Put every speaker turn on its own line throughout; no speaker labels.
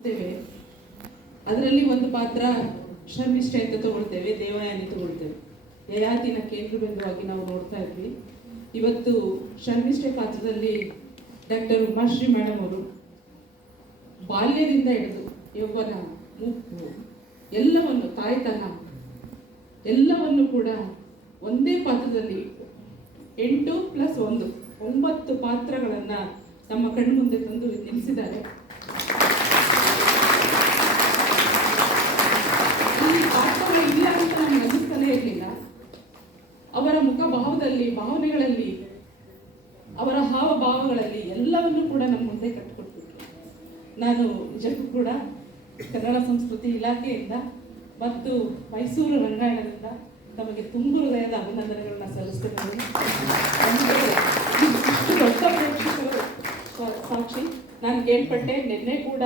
ತಗೊಳ್ತೇವೆ ಅದರಲ್ಲಿ ಒಂದು ಪಾತ್ರ ಶರ್ಮಿಷ್ಠೆ ಅಂತ ತಗೊಳ್ತೇವೆ, ದೇವಯಾನಿ ತಗೊಳ್ತೇವೆ. ಯಯಾತಿನ ಕೇಂದ್ರ ಬಿಂದುವಾಗಿ ನಾವು ನೋಡ್ತಾ ಇದ್ವಿ. ಇವತ್ತು ಶರ್ಮಿಷ್ಠೆ ಪಾತ್ರದಲ್ಲಿ ಡಾಕ್ಟರ್ ಉಮಾಶ್ರೀ ಮೇಡಮ್ ಅವರು ಬಾಲ್ಯದಿಂದ ಹಿಡಿದು ಯೌವನ ಮುಪ್ಪು ಎಲ್ಲವನ್ನು ತಾಯ್ತನ ಎಲ್ಲವನ್ನು ಕೂಡ ಒಂದೇ ಪಾತ್ರದಲ್ಲಿ ಎಂಟು ಪ್ಲಸ್ ಒಂದು, ಒಂಬತ್ತು ಪಾತ್ರಗಳನ್ನು ನಮ್ಮ ಕಣ್ಮುಂದೆ ತಂದು ನಿಲ್ಲಿಸಿದ್ದಾರೆ. ಅವರ ಮುಖಭಾವದಲ್ಲಿ ಭಾವನೆಗಳಲ್ಲಿ, ಅವರ ಹಾವಭಾವಗಳಲ್ಲಿ ಎಲ್ಲವನ್ನೂ ಕೂಡ ನಮ್ಮ ಮುಂದೆ ಕಟ್ಟಿಕೊಟ್ಬಿಟ್ರು ನಾನು ನಿಜಕ್ಕೂ ಕೂಡ ಕನ್ನಡ ಸಂಸ್ಕೃತಿ ಇಲಾಖೆಯಿಂದ ಮತ್ತು ಮೈಸೂರು ರಂಗಾಯಣದಿಂದ ತಮಗೆ ತುಂಬು ಹೃದಯದ ಅಭಿನಂದನೆಗಳನ್ನ ಸಲ್ಲಿಸ್ತೇನೆ ದೊಡ್ಡ ಪ್ರೇಕ್ಷಕರು ಸಾಕ್ಷಿ. ನಾನು ಕೇಳ್ಪಟ್ಟೆ, ನಿನ್ನೆ ಕೂಡ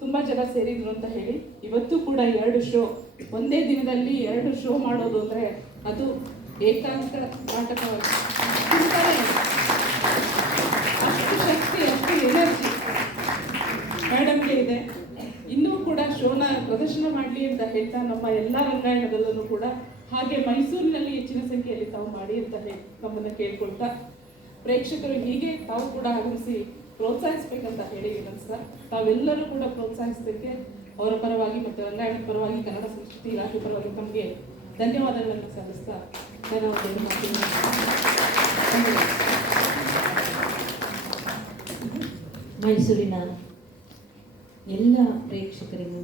ತುಂಬಾ ಜನ ಸೇರಿದ್ರು ಅಂತ ಹೇಳಿ. ಇವತ್ತು ಕೂಡ ಎರಡು ಶೋ. ಒಂದೇ ದಿನದಲ್ಲಿ ಎರಡು ಶೋ ಮಾಡೋದು ಅಂದ್ರೆ ಅದು ಏಕಾಂಕ ನಾಟಕ ತುಂಬಾನೇ ಅಷ್ಟು ಶಕ್ತಿ, ಅಷ್ಟು ಎನರ್ಜಿ ಮೇಡಮ್ಗೆ ಇದೆ. ಇನ್ನೂ ಕೂಡ ಶೋನ ಪ್ರದರ್ಶನ ಮಾಡಲಿ ಅಂತ ಹೇಳ್ತಾ ನಮ್ಮ ಎಲ್ಲ ರಂಗಾಯಣದಲ್ಲೂ ಕೂಡ ಹಾಗೆ ಮೈಸೂರಿನಲ್ಲಿ ಹೆಚ್ಚಿನ ಸಂಖ್ಯೆಯಲ್ಲಿ ತಾವು ಮಾಡಿ ಅಂತ ಹೇಳಿ ನಮ್ಮನ್ನ ಕೇಳ್ಕೊಳ್ತಾ ಪ್ರೇಕ್ಷಕರು ಹೀಗೆ ತಾವು ಕೂಡ ಆಗಮಿಸಿ ಪ್ರೋತ್ಸಾಹಿಸ್ಬೇಕಂತ ಹೇಳಿ ಸರ್. ತಾವೆಲ್ಲರೂ ಕೂಡ ಪ್ರೋತ್ಸಾಹಿಸೋದಕ್ಕೆ ಅವರ ಪರವಾಗಿ ಮತ್ತು ರಂಗಾಯಣದ ಪರವಾಗಿ ಕನ್ನಡ ಸಂಸ್ಕೃತಿ ಇಲಾಖೆ ಪರವಾಗಿ ತಮಗೆ ಧನ್ಯವಾದಗಳನ್ನು ಸಲ್ಲಿಸ್ತಾ
ಮೈಸೂರಿನ ಎಲ್ಲ ಪ್ರೇಕ್ಷಕರಿಗೂ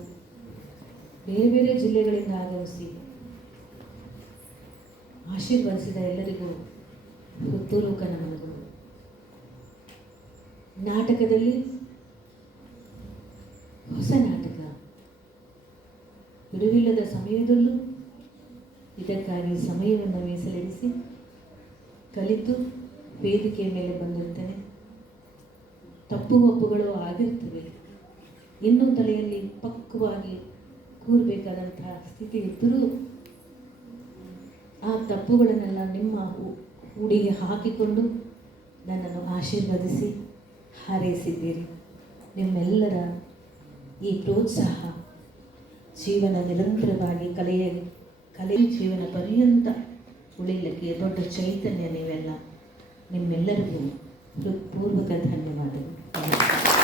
ಬೇರೆ ಬೇರೆ ಜಿಲ್ಲೆಗಳಿಂದ ಆಗಮಿಸಿ ಆಶೀರ್ವದಿಸಿದ ಎಲ್ಲರಿಗೂ ಹೃತ್ಪೂರ್ವಕ ನಮನಗಳು ನಾಟಕದಲ್ಲಿ ಹೊಸ ನಾಟಕ. ಬಿಡುವಿಲ್ಲದ ಸಮಯದಲ್ಲೂ ಇದಕ್ಕಾಗಿ ಸಮಯವನ್ನು ಮೀಸಲಿರಿಸಿ ಕಲಿತು ವೇದಿಕೆಯ ಮೇಲೆ ಬಂದಿರ್ತೇನೆ. ತಪ್ಪು ಒಪ್ಪುಗಳು ಆಗಿರ್ತವೆ. ಇನ್ನೂ ತಲೆಯಲ್ಲಿ ಪಕ್ವವಾಗಿ ಕೂರಬೇಕಾದಂತಹ ಸ್ಥಿತಿ ಇದ್ದರೂ ಆ ತಪ್ಪುಗಳನ್ನೆಲ್ಲ ನಿಮ್ಮ ಉಡಿಗೆ ಹಾಕಿಕೊಂಡು ನನ್ನನ್ನು ಆಶೀರ್ವದಿಸಿ ಹಾರೈಸಿದ್ದೀರಿ. ನಿಮ್ಮೆಲ್ಲರ ಈ ಪ್ರೋತ್ಸಾಹ ಜೀವನ ನಿರಂತರವಾಗಿ ಕಲೆಯ ಕಲೆ ಜೀವನ ಪರ್ಯಂತ ಉಳಿಲಿಕ್ಕೆ ದೊಡ್ಡ ಚೈತನ್ಯ ನೀವೆಲ್ಲ ನಿಮ್ಮೆಲ್ಲರಿಗೂ ಹೃತ್ಪೂರ್ವಕ ಧನ್ಯವಾದಗಳು.